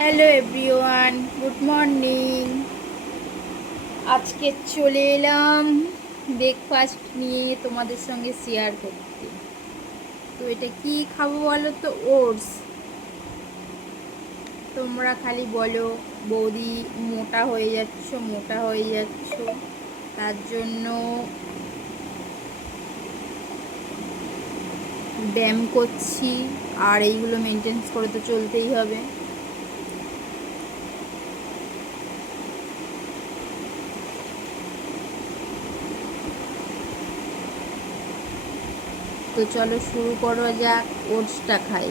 Hello everyone, good morning. আজকে চলে এলাম ব্রেকফাস্ট নিয়ে তোমাদের সঙ্গে শেয়ার করতে। তো এটা কি খাব বলো তো? ওটস। তোমরা খালি বলো, বৌদি মোটা হয়ে যাচ্ছ, মোটা হয়ে যাচ্ছ। তার জন্য ব্যায়াম করছি, আর এইগুলো মেনটেন্স করে তো চলতেই হবে। তো চলো শুরু করা যাক ওটসটা খাই।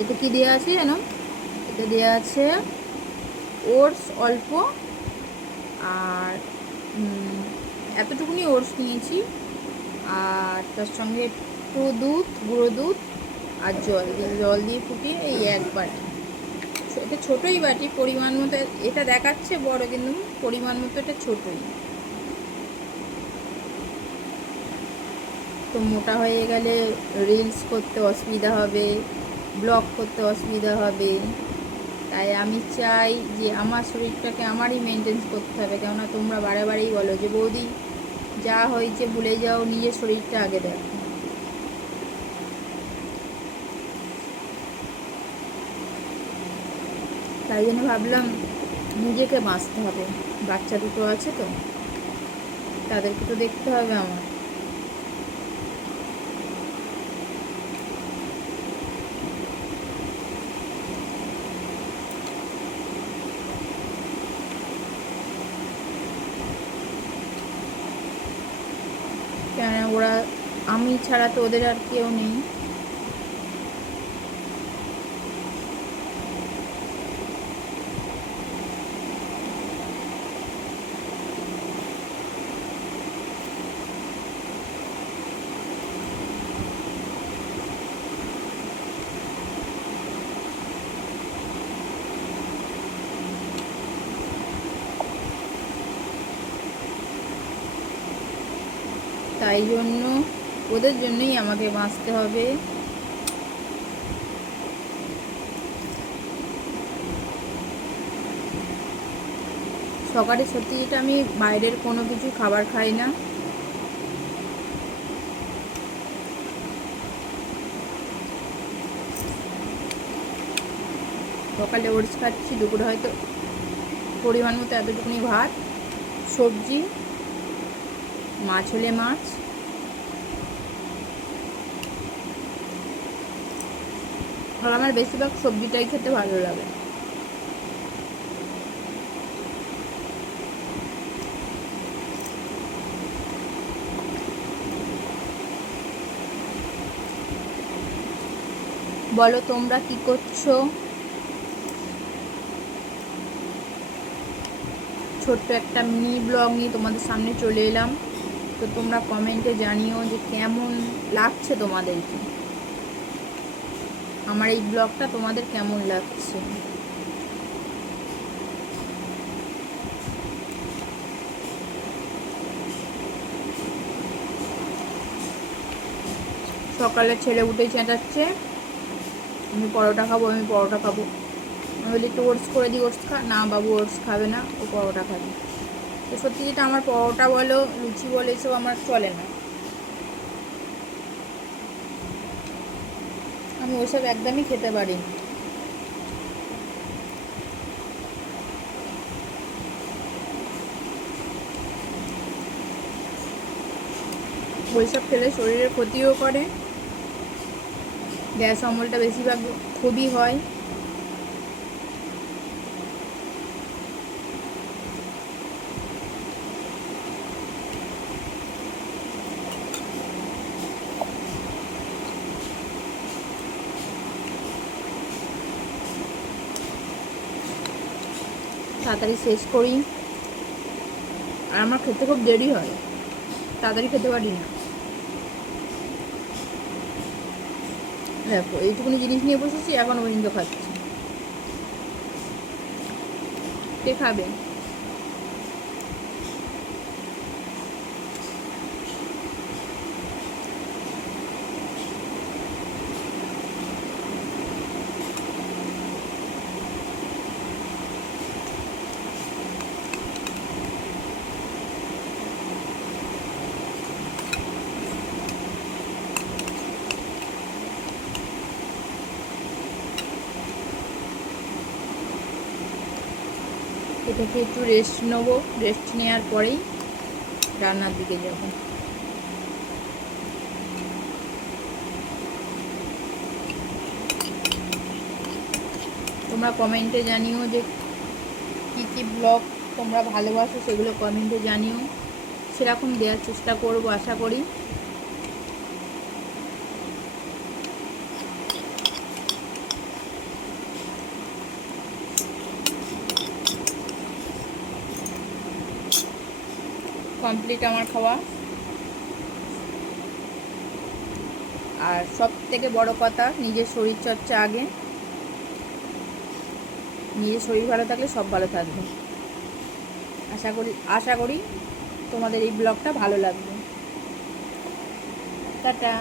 এতে কি দেওয়া আছে জানো? এতে দেওয়া আছে ওটস অল্প, আর এতটুকুনি ওটস নিয়েছি। আর তার সঙ্গে একটু দুধ, গুঁড়ো দুধ আর জল জল দিয়ে ফুটিয়ে এই একবার এটা ছোটোই বাটি, পরিমাণ মতো এটা দেখাচ্ছে, বড় কিন্তু পরিমাণ মতো এটা ছোটোই। তো মোটা হয়ে গেলে রিলস করতে অসুবিধা হবে ব্লগ করতে অসুবিধা হবে। তাই আমি চাই যে আমার শরীরটাকে আমারই মেনটেন্স করতে হবে, কেননা তোমরা বারে বারেই বলো যে বৌদি, যা হয়েছে ভুলে যাও, নিজের শরীরটা আগে দেখো। তাই জন্য ভাবলাম নিজেকে বাঁচতে হবে। বাচ্চা দুটো আছে তো, তাদেরকে তো দেখতে হবে আমার। কেন ওরা, আমি ছাড়া তো ওদের আর কেউ নেই। তাই জন্য ওদের জন্যই আমাকে বাঁচতে হবে। সকালে সত্যি যেটা আমি বাইরের কোনো কিছু খাবার খাই না। সকালে ওটস খাচ্ছি, দুপুরে হয়তো পরিমাণ মতো এতটুকুনি ভাত, সবজি। মাছ হলে মাছ। আর আমার বেশিরভাগ সবজিটাই খেতে ভালো লাগে। বলো তোমরা কি করছ? ছোট্ট একটা মিনি ব্লগ নিয়ে তোমাদের সামনে চলে এলাম। তো তোমরা কমেন্টে জানিও যে কেমন লাগছে তোমাদেরকে। আমার এই ব্লগটা তোমাদের কেমন লাগছে? সকালে ছেলে উঠে চেঁচাচ্ছে, আমি পরোটা খাব, আমি পরোটা খাব। আমি বলি, একটু ওটস করে দিই ওটস খা। না বাবু ওটস খাবে না, ও পরোটা খাবে। তো সত্যি যেটা আমার পরোটা বলো, লুচি বলো, এসব আমার চলে না। আমি ওইসব একদমই খেতে পারি ওইসব খেলে শরীরের ক্ষতিও করে, গ্যাস অমলটা বেশিরভাগ খুবই হয়। তাড়াতাড়ি শেষ করি। আর আমার খেতে খুব দেরি হয়। তাড়াতাড়ি খেতে পারি না। দেখো, এইটুকুনি জিনিস নিয়ে বসেছি, এখন পর্যন্ত খাচ্ছি। কে খাবে? খেয়ে একটু রেস্ট নেব। রেস্ট নেওয়ার পরেই রান্নার দিকে যাব। তোমরা কমেন্টে জানিও যে কী কী ব্লগ তোমরা ভালোবাসো, সেগুলো কমেন্টে জানিও। সেরকম দেওয়ার চেষ্টা করব, আশা করি। কমপ্লিট আমার খাওয়া। আর সব থেকে বড় কথা, নিজের শরীরচর্চা আগে। নিজের শরীর ভালো থাকলে সব ভালো থাকবে। আশা করি আশা করি তোমাদের এই ব্লগটা ভালো লাগবে। টাটা।